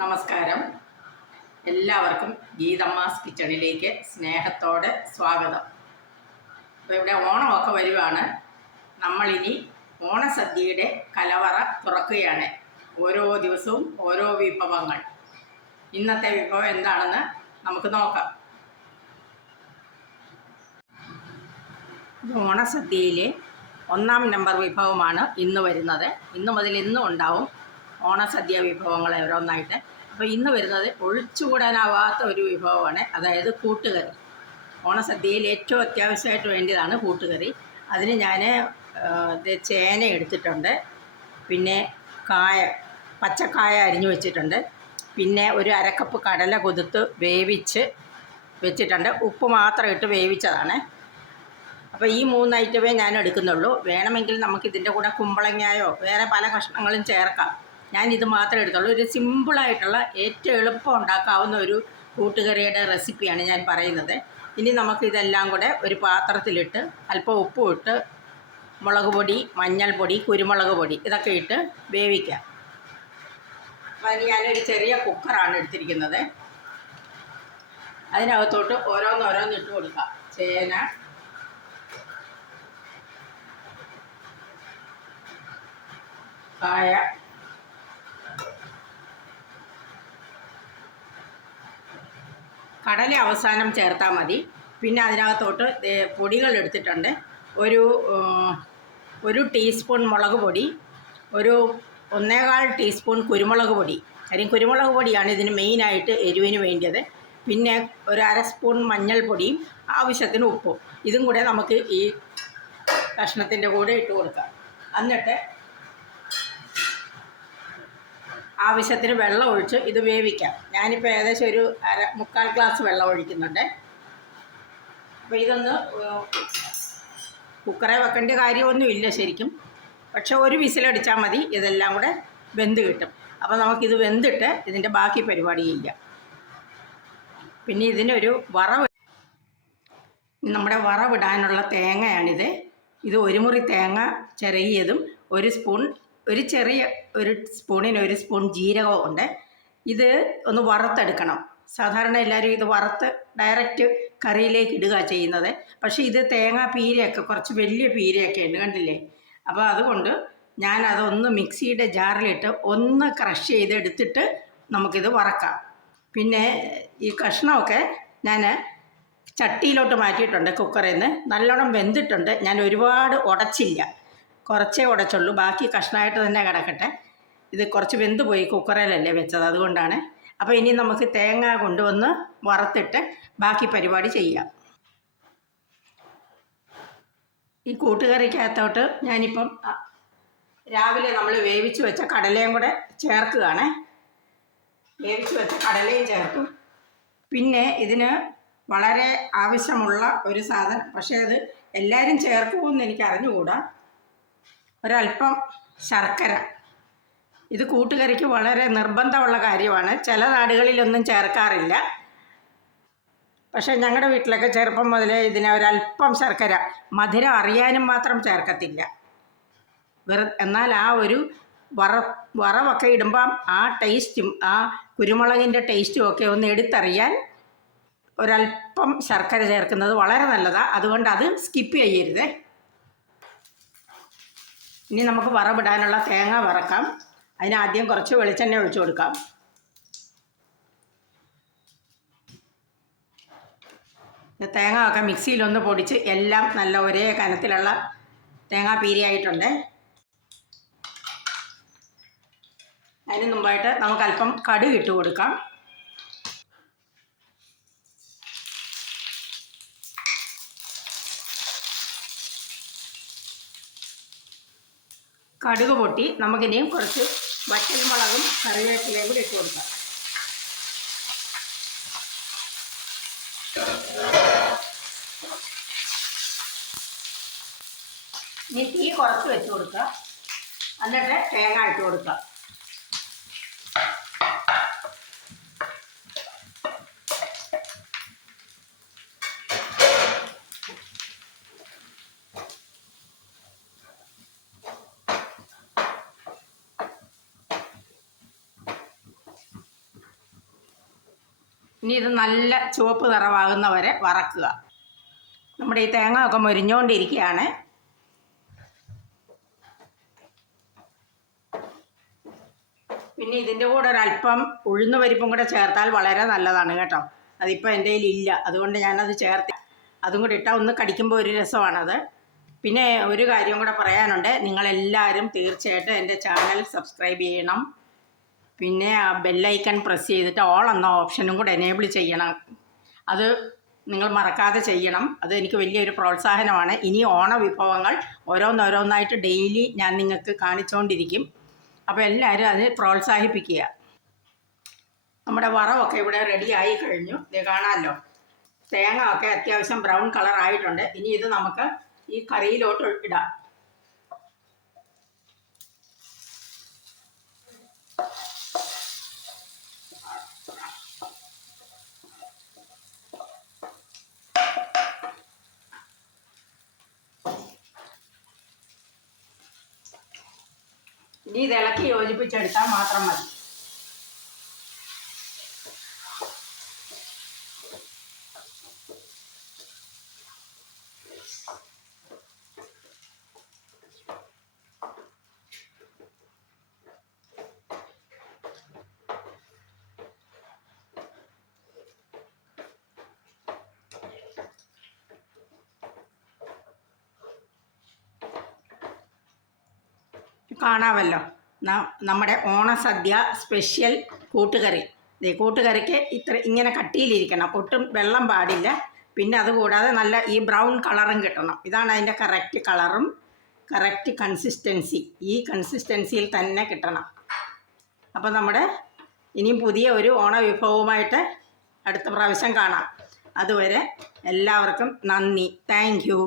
നമസ്കാരം. എല്ലാവർക്കും ഗീതമ്മാസ് കിച്ചണിലേക്ക് സ്നേഹത്തോടെ സ്വാഗതം. അപ്പോൾ ഇവിടെ ഓണമൊക്കെ വരുവാണ്. നമ്മളിനി ഓണസദ്യയുടെ കലവറ തുറക്കുകയാണ്. ഓരോ ദിവസവും ഓരോ വിഭവങ്ങൾ. ഇന്നത്തെ വിഭവം എന്താണെന്ന് നമുക്ക് നോക്കാം. ഓണസദ്യയിലെ 1-ാം നമ്പർ വിഭവമാണ് ഇന്ന് വരുന്നത്. ഇന്ന് മുതൽ ഇന്നും ഉണ്ടാവും ഓണസദ്യ വിഭവങ്ങൾ ഓരോന്നായിട്ട്. അപ്പോൾ ഇന്ന് വരുന്നത് ഒഴിച്ചുകൂടാനാവാത്ത ഒരു വിഭവമാണ്, അതായത് കൂട്ടുകറി. ഓണസദ്യയിൽ ഏറ്റവും അത്യാവശ്യമായിട്ട് വേണ്ടിയതാണ് കൂട്ടുകറി. അതിന് ഞാൻ ചേന എടുത്തിട്ടുണ്ട്, പിന്നെ പച്ചക്കായ അരിഞ്ഞു വെച്ചിട്ടുണ്ട്, പിന്നെ ഒരു അരക്കപ്പ് കടല കുതിർത്ത് വേവിച്ച് വെച്ചിട്ടുണ്ട്. ഉപ്പ് മാത്രം ഇട്ട് വേവിച്ചതാണ്. അപ്പോൾ ഈ 3 ഐറ്റമേ ഞാൻ എടുക്കുന്നുള്ളൂ. വേണമെങ്കിൽ നമുക്കിതിൻ്റെ കൂടെ കുമ്പളങ്ങയോ വേറെ പല കഷ്ണങ്ങളും ചേർക്കാം. ഞാനിത് മാത്രമേ എടുത്തുള്ളൂ. ഒരു സിമ്പിളായിട്ടുള്ള ഏറ്റവും എളുപ്പം ഉണ്ടാക്കാവുന്ന ഒരു കൂട്ടുകറിയുടെ റെസിപ്പിയാണ് ഞാൻ പറയുന്നത്. ഇനി നമുക്കിതെല്ലാം കൂടെ ഒരു പാത്രത്തിലിട്ട് അല്പം ഉപ്പും ഇട്ട് മുളക് പൊടി, മഞ്ഞൾപ്പൊടി, കുരുമുളക് പൊടി ഇതൊക്കെ ഇട്ട് വേവിക്കാം. അതിന് ഞാനൊരു ചെറിയ കുക്കറാണ് എടുത്തിരിക്കുന്നത്. അതിനകത്തോട്ട് ഓരോന്നോരോന്ന് ഇട്ട് കൊടുക്കാം. ചേന, കായ, കടല അവസാനം ചേർത്താൽ മതി. പിന്നെ അതിനകത്തോട്ട് പൊടികൾ എടുത്തിട്ടുണ്ട്. ഒരു ടീസ്പൂൺ മുളക് പൊടി, ഒരു 1.25 ടീസ്പൂൺ കുരുമുളക് പൊടി. കാര്യം കുരുമുളക് പൊടിയാണ് ഇതിന് മെയിനായിട്ട് എരിവിന് വേണ്ടിയത്. പിന്നെ ഒരു 1/2 സ്പൂൺ മഞ്ഞൾപ്പൊടിയും ആവശ്യത്തിന് ഉപ്പും. ഇതും കൂടെ നമുക്ക് ഈ കഷ്ണത്തിൻ്റെ കൂടെ ഇട്ട് കൊടുക്കാം. എന്നിട്ട് ആവശ്യത്തിന് വെള്ളം ഒഴിച്ച് ഇത് വേവിക്കാം. ഞാനിപ്പോൾ ഏകദേശം ഒരു 1/4 ഗ്ലാസ് വെള്ളം ഒഴിക്കുന്നുണ്ട്. അപ്പോൾ ഇതൊന്ന് കുക്കറെ വെക്കേണ്ട കാര്യമൊന്നുമില്ല ശരിക്കും, പക്ഷേ ഒരു വിസിലടിച്ചാൽ മതി, ഇതെല്ലാം കൂടെ വെന്ത് കിട്ടും. അപ്പോൾ നമുക്കിത് വെന്തിട്ട് ഇതിൻ്റെ ബാക്കി പരിപാടി ചെയ്യാം. പിന്നെ ഇതിനൊരു നമ്മുടെ വറവിടാനുള്ള തേങ്ങയാണിത്. ഇത് 1 മുറി തേങ്ങ ചിരകിയതും ഒരു സ്പൂണിന് 1 സ്പൂൺ ജീരകവും ഉണ്ട്. ഇത് ഒന്ന് വറുത്തെടുക്കണം. സാധാരണ എല്ലാവരും ഇത് വറുത്ത് ഡയറക്റ്റ് കറിയിലേക്ക് ഇടുക ചെയ്യുന്നത്. പക്ഷേ ഇത് തേങ്ങാ പീരയൊക്കെ കുറച്ച് വലിയ പീരയൊക്കെ ഉണ്ട്, കണ്ടില്ലേ? അപ്പോൾ അതുകൊണ്ട് ഞാനതൊന്ന് മിക്സിയുടെ ജാറിലിട്ട് ഒന്ന് ക്രഷ് ചെയ്തെടുത്തിട്ട് നമുക്കിത് വറക്കാം. പിന്നെ ഈ കഷ്ണമൊക്കെ ഞാൻ ചട്ടിയിലോട്ട് മാറ്റിയിട്ടുണ്ട്. കുക്കറിൽ നിന്ന് നല്ലോണം വെന്തിട്ടുണ്ട്. ഞാൻ ഒരുപാട് ഉടച്ചില്ല, കുറച്ചേ ഉടച്ചുള്ളൂ. ബാക്കി കഷ്ണമായിട്ട് തന്നെ കിടക്കട്ടെ. ഇത് കുറച്ച് വെന്ത് പോയി, കുക്കറിലല്ലേ വെച്ചത്, അതുകൊണ്ടാണ്. അപ്പോൾ ഇനി നമുക്ക് തേങ്ങ കൊണ്ടുവന്ന് വറുത്തിട്ട് ബാക്കി പരിപാടി ചെയ്യാം. ഈ കൂട്ടുകറിക്കകത്തോട്ട് ഞാനിപ്പം രാവിലെ നമ്മൾ വേവിച്ച് വെച്ച കടലയും കൂടെ ചേർക്കുകയാണ്. വേവിച്ച് വെച്ച കടലയും ചേർക്കും. പിന്നെ ഇതിന് വളരെ ആവശ്യമുള്ള ഒരു സാധനം, പക്ഷേ അത് എല്ലാവരും ചേർക്കുമെന്ന് എനിക്ക് അറിഞ്ഞുകൂടാ, ഒരല്പം ശർക്കര. ഇത് കൂട്ടുകറിക്ക് വളരെ നിർബന്ധമുള്ള കാര്യമാണ്. ചില നാടുകളിലൊന്നും ചേർക്കാറില്ല, പക്ഷേ ഞങ്ങളുടെ വീട്ടിലൊക്കെ ചെറുപ്പം മുതലേ ഇതിന് ഒരല്പം ശർക്കര, മധുരം അറിയാനും മാത്രം ചേർക്കത്തില്ല. എന്നാൽ ആ ഒരു വറവൊക്കെ ഇടുമ്പം ആ ടേസ്റ്റും ആ കുരുമുളകിൻ്റെ ടേസ്റ്റും ഒക്കെ ഒന്ന് എടുത്തറിയാൻ ഒരല്പം ശർക്കര ചേർക്കുന്നത് വളരെ നല്ലതാണ്. അതുകൊണ്ട് അത് സ്കിപ്പ് ചെയ്യരുത്. ഇനി നമുക്ക് വറവിടാനുള്ള തേങ്ങ വറക്കാം. അതിനാദ്യം കുറച്ച് വെളിച്ചെണ്ണ ഒഴിച്ചു കൊടുക്കാം. തേങ്ങ ഒക്കെ മിക്സിയിലൊന്ന് പൊടിച്ച് എല്ലാം നല്ല ഒരേ കനത്തിലുള്ള തേങ്ങാ പീരിയായിട്ടുണ്ട്. അതിന് മുമ്പായിട്ട് നമുക്കല്പം കടുക് ഇട്ട് കൊടുക്കാം. കടുക് പൊട്ടി നമുക്കിനിയും കുറച്ച് വറ്റൽമുളകും കറിവേപ്പിലയും കൂടി ഇട്ട് കൊടുക്കാം. ഇനി തീ കുറച്ച് വെച്ച് കൊടുക്കുക. എന്നിട്ട് തേങ്ങ ഇട്ട് കൊടുക്കുക. ഇനി ഇത് നല്ല ചുവപ്പ് നിറമാകുന്ന വരെ വറക്കുക. നമ്മുടെ ഈ തേങ്ങ ഒക്കെ മൊരിഞ്ഞുകൊണ്ടിരിക്കുകയാണ്. പിന്നെ ഇതിൻ്റെ കൂടെ ഒരല്പം ഉഴുന്ന് പരിപ്പും കൂടെ ചേർത്താൽ വളരെ നല്ലതാണ് കേട്ടോ. അതിപ്പോൾ എൻ്റെ കയ്യിലില്ല, അതുകൊണ്ട് ഞാനത് ചേർത്തി. അതും കൂടി ഇട്ടാൽ ഒന്ന് കടിക്കുമ്പോൾ ഒരു രസമാണത്. പിന്നെ ഒരു കാര്യം കൂടെ പറയാനുണ്ട്, നിങ്ങളെല്ലാവരും തീർച്ചയായിട്ടും എൻ്റെ ചാനൽ സബ്സ്ക്രൈബ് ചെയ്യണം. പിന്നെ ആ ബെല്ലൈക്കൺ പ്രസ് ചെയ്തിട്ട് ഓൾ എന്ന ഓപ്ഷനും കൂടെ എനേബിൾ ചെയ്യണം. അത് നിങ്ങൾ മറക്കാതെ ചെയ്യണം. അത് എനിക്ക് വലിയൊരു പ്രോത്സാഹനമാണ്. ഇനി ഓണ വിഭവങ്ങൾ ഓരോന്നോരോന്നായിട്ട് ഡെയിലി ഞാൻ നിങ്ങൾക്ക് കാണിച്ചുകൊണ്ടിരിക്കും. അപ്പോൾ എല്ലാവരും അത് പ്രോത്സാഹിപ്പിക്കുക. നമ്മുടെ വറവൊക്കെ ഇവിടെ റെഡി ആയി കഴിഞ്ഞു. ഇത് കാണാമല്ലോ, തേങ്ങ ഒക്കെ അത്യാവശ്യം ബ്രൗൺ കളർ ആയിട്ടുണ്ട്. ഇനി ഇത് നമുക്ക് ഈ കറിയിലോട്ട് ഇടാം. ഇനി ഇത് ഇളക്കി യോജിപ്പിച്ചെടുത്താൽ മാത്രം മതി. കാണാമല്ലോ നമ്മുടെ ഓണസദ്യ സ്പെഷ്യൽ കൂട്ടുകറി. കൂട്ടുകറിക്ക് ഇങ്ങനെ കട്ടിയിലിരിക്കണം, ഒട്ടും വെള്ളം പാടില്ല. പിന്നെ അതുകൂടാതെ നല്ല ഈ ബ്രൗൺ കളറും കിട്ടണം. ഇതാണ് അതിൻ്റെ കറക്റ്റ് കളറും കറക്റ്റ് കൺസിസ്റ്റൻസി. ഈ കൺസിസ്റ്റൻസിയിൽ തന്നെ കിട്ടണം. അപ്പോൾ നമ്മുടെ ഇനിയും പുതിയ ഒരു ഓണ വിഭവവുമായിട്ട് അടുത്ത പ്രാവശ്യം കാണാം. അതുവരെ എല്ലാവർക്കും നന്ദി. Thank you.